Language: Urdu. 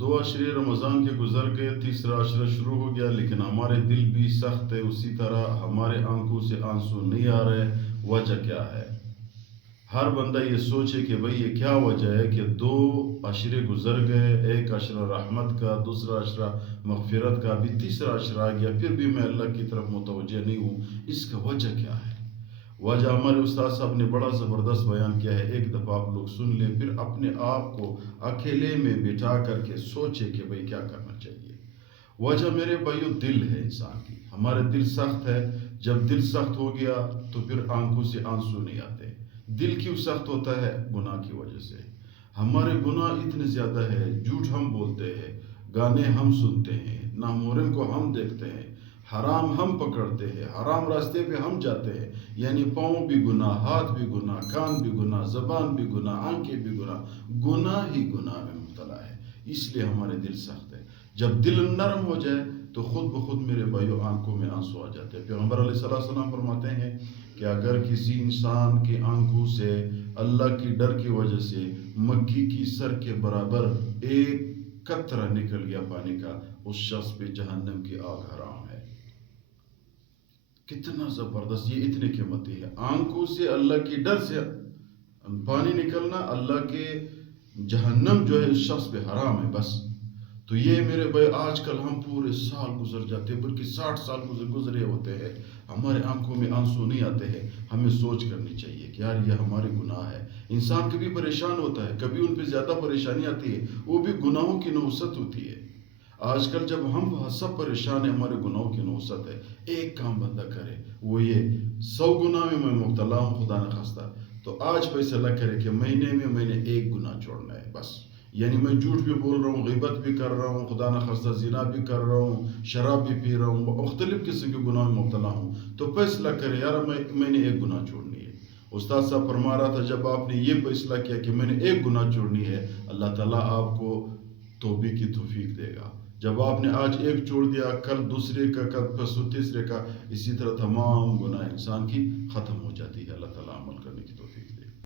دو عشرے رمضان کے گزر گئے، تیسرا عشرہ شروع ہو گیا، لیکن ہمارے دل بھی سخت ہے، اسی طرح ہمارے آنکھوں سے آنسو نہیں آ رہے۔ وجہ کیا ہے؟ ہر بندہ یہ سوچے کہ بھئی یہ کیا وجہ ہے کہ دو عشرے گزر گئے، ایک عشرہ رحمت کا، دوسرا عشرہ مغفرت کا، ابھی تیسرا عشرہ آ گیا، پھر بھی میں اللہ کی طرف متوجہ نہیں ہوں۔ اس کا وجہ کیا ہے؟ وجہ ہمارے استاد صاحب نے بڑا زبردست بیان کیا ہے، ایک دفعہ آپ لوگ سن لیں، پھر اپنے آپ کو اکیلے میں بٹھا کر کے سوچے کہ بھئی کیا کرنا چاہیے۔ وجہ میرے بھائیو دل ہے انسان کی، ہمارے دل سخت ہے۔ جب دل سخت ہو گیا تو پھر آنکھوں سے آنسو نہیں آتے۔ دل کیوں سخت ہوتا ہے؟ گناہ کی وجہ سے۔ ہمارے گناہ اتنے زیادہ ہے، جھوٹ ہم بولتے ہیں، گانے ہم سنتے ہیں، نامحرم کو ہم دیکھتے ہیں، حرام ہم پکڑتے ہیں، حرام راستے پہ ہم جاتے ہیں، یعنی پاؤں بھی گناہ، ہاتھ بھی گناہ، کان بھی گناہ، زبان بھی گناہ، آنکھیں بھی گناہ، گناہ ہی گناہ میں مبتلا ہے۔ اس لیے ہمارے دل سخت ہے۔ جب دل نرم ہو جائے تو خود بخود میرے بھائیوں آنکھوں میں آنسو آ جاتے ہیں۔ پیغمبر علیہ الصلوٰۃ والسلام فرماتے ہیں کہ اگر کسی انسان کی آنکھوں سے اللہ کی ڈر کی وجہ سے مکھی کی سر کے برابر ایک قطرہ نکل گیا پانی کا، اس شخص پہ جہنم کی آگ حرام ہے۔ کتنا زبردست، یہ اتنی قیمتی ہے۔ آنکھوں سے اللہ کی ڈر سے پانی نکلنا، اللہ کے جہنم جو ہے اس شخص پہ حرام ہے بس۔ تو یہ میرے بھائی آج کل ہم پورے سال گزر جاتے ہیں، بلکہ 60 سال گزرے ہوتے ہیں، ہمارے آنکھوں میں آنسو نہیں آتے ہیں۔ ہمیں سوچ کرنی چاہیے کہ یار یہ ہمارے گناہ ہے۔ انسان کبھی پریشان ہوتا ہے، کبھی ان پہ زیادہ پریشانی آتی ہے، وہ بھی گناہوں کی نوسط ہوتی ہے۔ آج کل جب ہم سب پریشان ہیں، ہمارے گناہوں کی نوسط ہے، ایک کام بندہ کرے، وہ یہ 100 گناہ میں مبتلا ہوں خدا نخواستہ، تو آج فیصلہ کرے کہ مہینے میں نے ایک گناہ چھوڑنا ہے بس۔ یعنی میں جھوٹ بھی بول رہا ہوں، غیبت بھی کر رہا ہوں، خدا نخواستہ زنا بھی کر رہا ہوں، شراب بھی پی رہا ہوں، مختلف قسم کے گناہ میں مبتلا ہوں، تو فیصلہ کرے یار میں نے ایک گناہ چھوڑنی ہے۔ استاد صاحب فرما رہا تھا جب آپ نے یہ فیصلہ کیا کہ میں نے ایک گناہ چھوڑنی ہے، اللہ تعالیٰ آپ کو توبے کی توفیق دے گا۔ جب آپ نے آج ایک چھوڑ دیا، کل دوسرے کا، کل پرسوں تیسرے کا، اسی طرح تمام گناہ انسان کی ختم ہو جاتی ہے۔ اللہ تعالیٰ عمل کرے۔